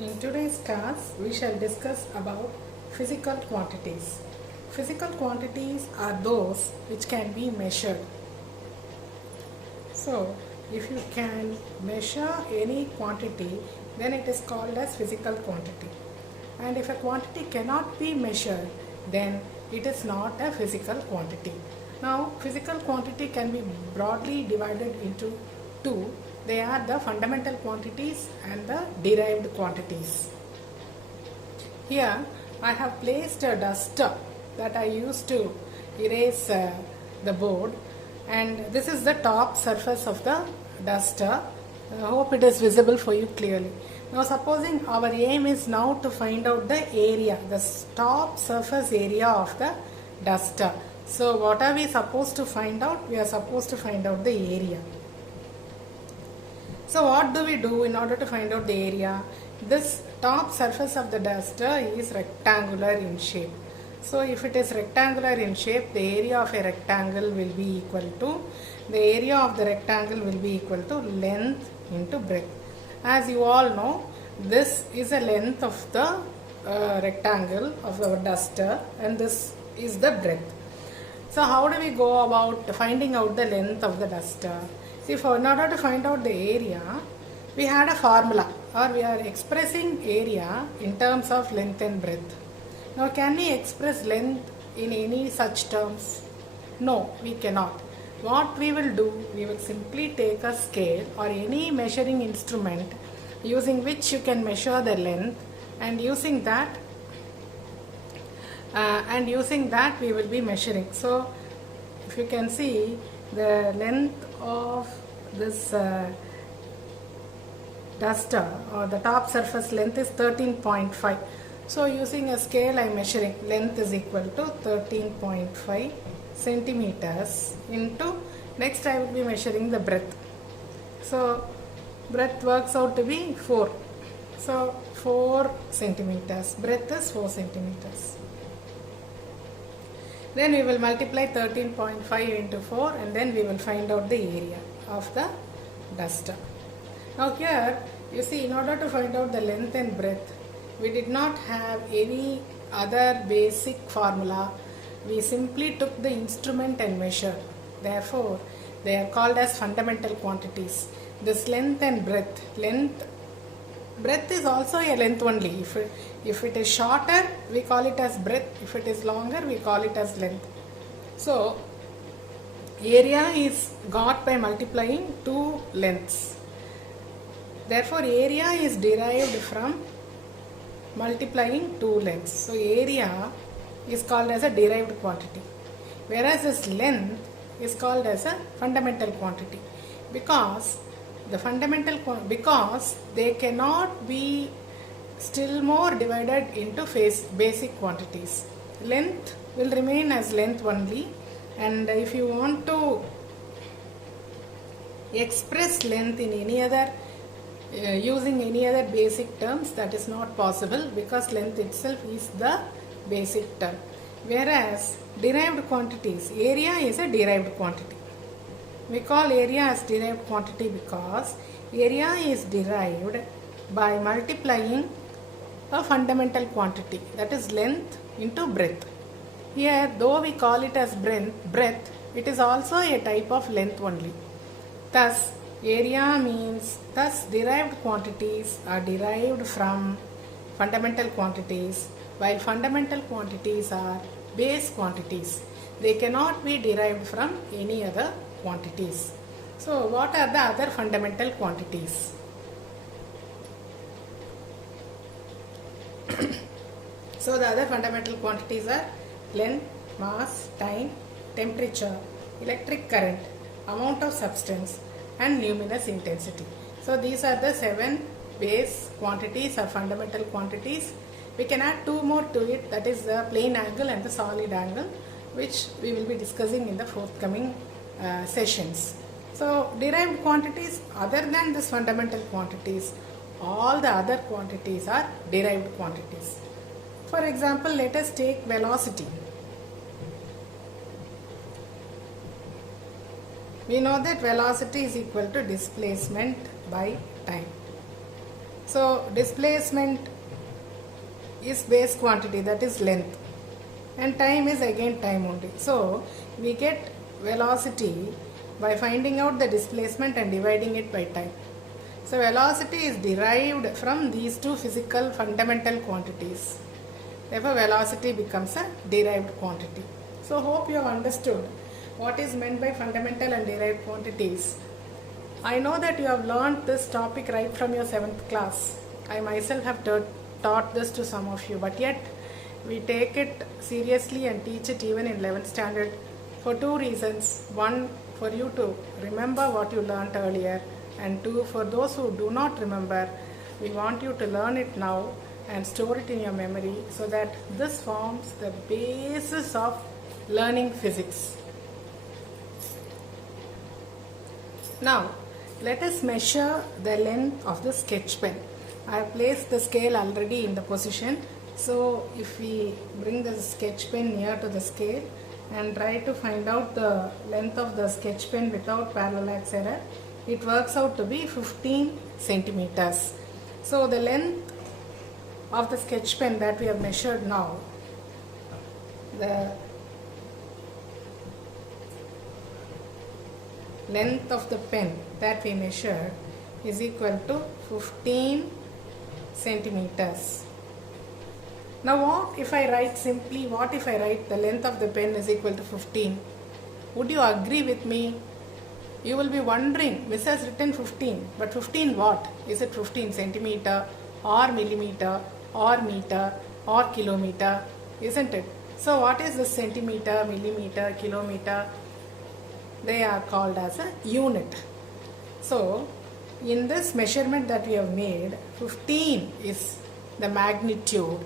In today's class, we shall discuss about physical quantities. Physical quantities are those which can be measured. So, if you can measure any quantity, then it is called as physical quantity. And if a quantity cannot be measured, then it is not a physical quantity. Now, physical quantity can be broadly divided into two. They are the fundamental quantities and the derived quantities. Here, I have placed a duster that I used to erase the board, and this is the top surface of the duster. I hope it is visible for you clearly. Now, supposing our aim is now to find out the area, the top surface area of the duster. So, what are we supposed to find out? We are supposed to find out the area. So, what do we do in order to find out the area? This top surface of the duster is rectangular in shape. So, if it is rectangular in shape, the area of a rectangle will be equal to, the area of the rectangle will be equal to length into breadth. As you all know, this is the length of the rectangle of our duster, and this is the breadth. So, how do we go about finding out the length of the duster? See, in order to find out the area, we had a formula, or we are expressing area in terms of length and breadth. Now, can we express length in any such terms? No, we cannot. What we will do, we will simply take a scale or any measuring instrument using which you can measure the length, and using that we will be measuring. So, if you can see, the length of this duster, or the top surface length, is 13.5. So, using a scale I am measuring length is equal to 13.5 centimeters into, next I will be measuring the breadth. So, breadth works out to be 4. So, 4 centimeters, breadth is 4 centimeters. Then we will multiply 13.5 into 4, and then we will find out the area of the duster. Now here, you see, in order to find out the length and breadth, we did not have any other basic formula. We simply took the instrument and measured. Therefore, they are called as fundamental quantities. This length and breadth, breadth is also a length only. If it is shorter, we call it as breadth. If it is longer, we call it as length. So, area is got by multiplying two lengths. Therefore, area is derived from multiplying two lengths. So, area is called as a derived quantity, whereas this length is called as a fundamental quantity, because they cannot be still more divided into basic quantities. Length will remain as length only, and if you want to express length in any other using any other basic terms, that is not possible, because length itself is the basic term. Whereas derived quantities, area is a derived quantity. We call area as derived quantity because area is derived by multiplying a fundamental quantity, that is length into breadth. Here, though we call it as breadth, it is also a type of length only. Thus, derived quantities are derived from fundamental quantities, while fundamental quantities are base quantities. They cannot be derived from any other quantities. So, what are the other fundamental quantities? So, the other fundamental quantities are length, mass, time, temperature, electric current, amount of substance, and luminous intensity. So, these are the 7 base quantities or fundamental quantities. We can add 2 more to it, that is the plane angle and the solid angle, which we will be discussing in the forthcoming sessions. So, derived quantities, other than this fundamental quantities, all the other quantities are derived quantities. For example, let us take velocity. We know that velocity is equal to displacement by time. So displacement is base quantity, that is length, and time is again time only. So we get velocity by finding out the displacement and dividing it by time. So velocity is derived from these two physical fundamental quantities. Therefore velocity becomes a derived quantity. So hope you have understood what is meant by fundamental and derived quantities. I know that you have learned this topic right from your 7th class. I myself have taught this to some of you, but yet we take it seriously and teach it even in 11th standard for two reasons. One, for you to remember what you learnt earlier, and two, for those who do not remember, we want you to learn it now and store it in your memory so that this forms the basis of learning physics. Now, let us measure the length of the sketch pen. I have placed the scale already in the position. So, if we bring the sketch pen near to the scale and try to find out the length of the sketch pen without parallax error, it works out to be 15 centimeters. So, the length of the sketch pen that we have measured now, the length of the pen that we measured is equal to 15 centimeters. Now what if I write simply, what if I write the length of the pen is equal to 15? Would you agree with me? You will be wondering, Miss has written 15, but 15 what? Is it 15 centimeter or millimeter or meter or kilometer? Isn't it? So what is the centimeter, millimeter, kilometer? They are called as a unit. So in this measurement that we have made, 15 is the magnitude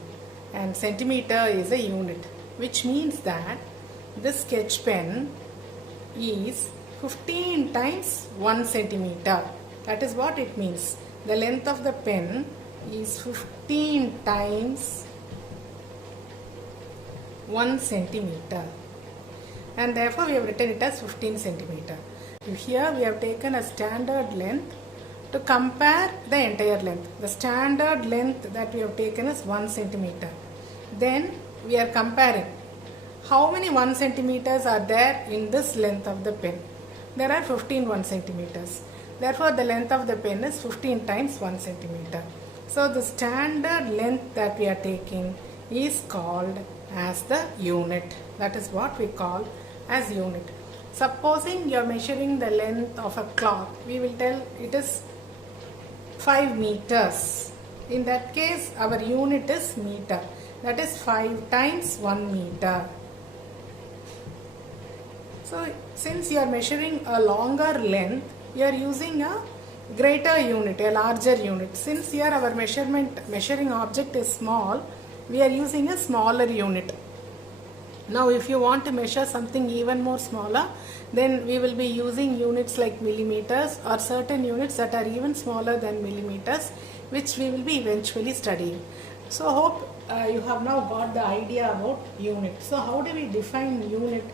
and centimeter is a unit, which means that this sketch pen is 15 times 1 centimeter. That is what it means. The length of the pen is 15 times 1 centimeter, and therefore we have written it as 15 centimeter. Here we have taken a standard length to compare the entire length. The standard length that we have taken is 1 centimeter. Then we are comparing how many 1 centimeters are there in this length of the pen. There are 15 1 centimeters. Therefore the length of the pen is 15 times 1 centimeter. So the standard length that we are taking is called as the unit. That is what we call as unit. Supposing you are measuring the length of a cloth, we will tell it is 5 meters. In that case, our unit is meter. That is 5 times 1 meter. So, since you are measuring a longer length, you are using a greater unit, a larger unit. Since here our measuring object is small, we are using a smaller unit. Now, if you want to measure something even more smaller, then we will be using units like millimeters or certain units that are even smaller than millimeters, which we will be eventually studying. So, hope you have now got the idea about unit. So, how do we define unit?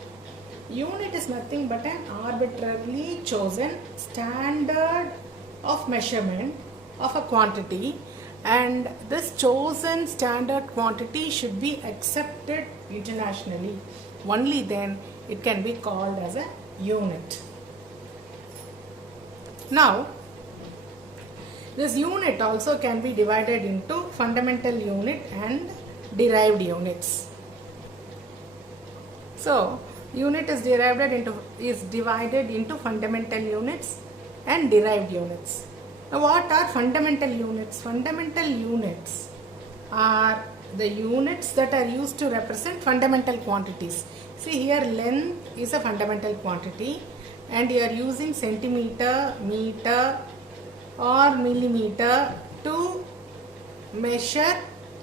Unit is nothing but an arbitrarily chosen standard of measurement of a quantity, and this chosen standard quantity should be accepted internationally. Only then it can be called as a unit. Now, this unit also can be divided into fundamental unit and derived units. So, unit is divided into fundamental units and derived units. Now, what are fundamental units? Fundamental units are the units that are used to represent fundamental quantities. See here, length is a fundamental quantity, and you are using centimeter, meter or millimeter to measure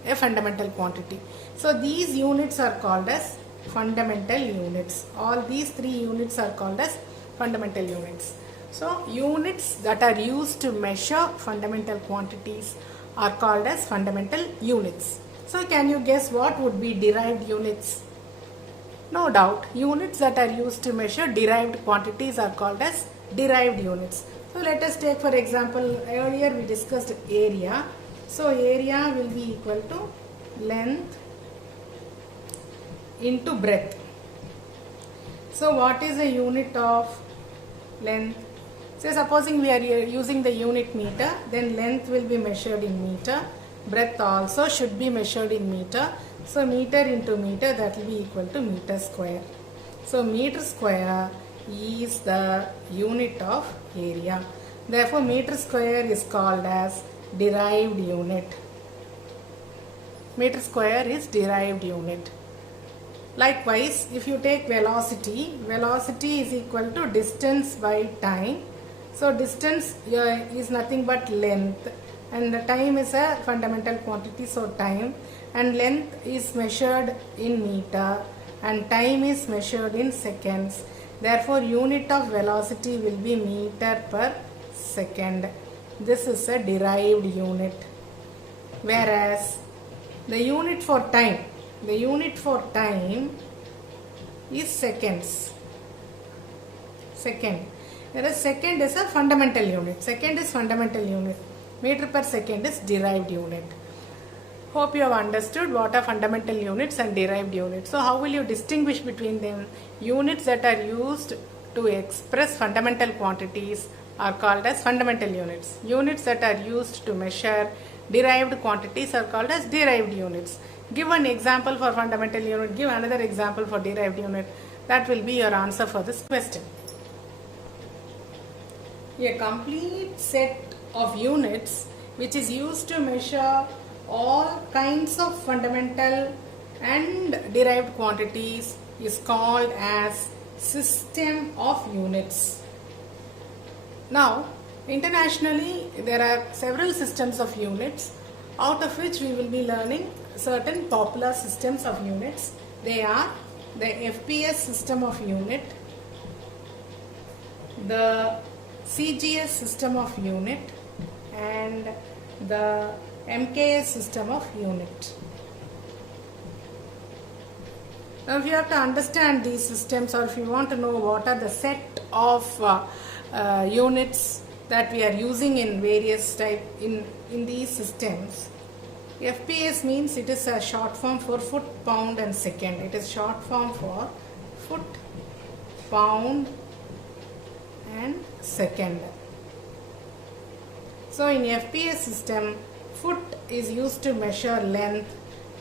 a fundamental quantity. So these units are called as fundamental units. All these three units are called as fundamental units. So units that are used to measure fundamental quantities are called as fundamental units. So can you guess what would be derived units? No doubt, units that are used to measure derived quantities are called as derived units. So let us take, for example, earlier we discussed area. So area will be equal to length into breadth. So what is the unit of length? So supposing we are using the unit meter, then length will be measured in meter, breadth also should be measured in meter. So meter into meter, that will be equal to meter square. So meter square is the unit of area. Therefore meter square is called as derived unit. Meter square is derived unit. Likewise, if you take velocity, velocity is equal to distance by time. So distance is nothing but length, and the time is a fundamental quantity, so time, and length is measured in meter and time is measured in seconds. Therefore unit of velocity will be meter per second. This is a derived unit. Whereas the unit for time is seconds. Second. Whereas second is a fundamental unit. Second is fundamental unit. Meter per second is derived unit. Hope you have understood what are fundamental units and derived units. So how will you distinguish between them? Units that are used to express fundamental quantities are called as fundamental units. Units that are used to measure derived quantities are called as derived units. Give an example for fundamental unit, give another example for derived unit. That will be your answer for this question. A complete set of units which is used to measure all kinds of fundamental and derived quantities is called as system of units. Now, internationally there are several systems of units, out of which we will be learning certain popular systems of units. They are the FPS system of unit, the CGS system of unit, and the MKS system of unit. Now if you have to understand these systems, or if you want to know what are the set of units that we are using in various type in these systems, FPS means it is a short form for foot, pound and second. It is short form for foot, pound and second. So in FPS system, foot is used to measure length,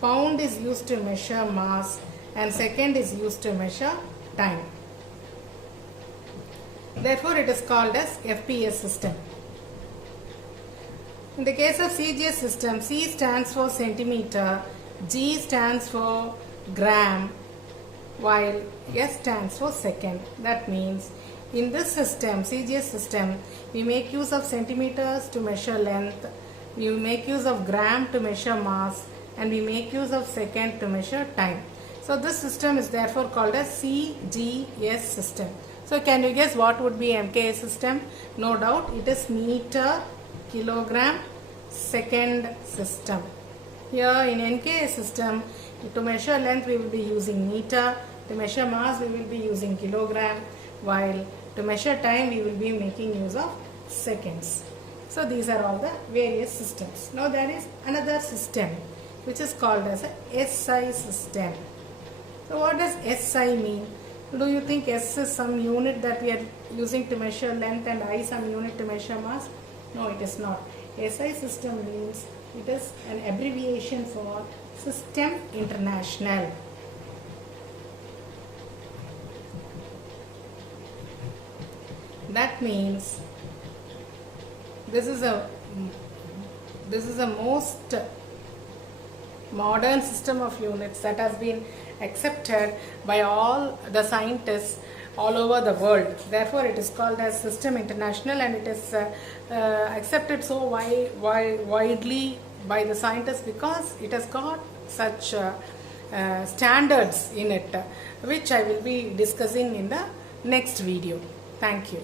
pound is used to measure mass, and second is used to measure time. Therefore it is called as FPS system. In the case of CGS system, C stands for centimeter, G stands for gram, while S stands for second. That means in this system, CGS system, we make use of centimeters to measure length, we make use of gram to measure mass, and we make use of second to measure time. So this system is therefore called as CGS system. So can you guess what would be MKS system? No doubt it is meter, kilogram, second system. Here in NKS system, to measure length we will be using meter, to measure mass we will be using kilogram, while to measure time we will be making use of seconds. So these are all the various systems. Now there is another system which is called as a SI system. So what does SI mean? Do you think S is some unit that we are using to measure length and I some unit to measure mass? No, it is not. SI system means it is an abbreviation for System International. That means this is a most modern system of units that has been accepted by all the scientists all over the world. Therefore it is called as System International, and it is accepted so widely by the scientists because it has got such standards in it, which I will be discussing in the next video. Thank you.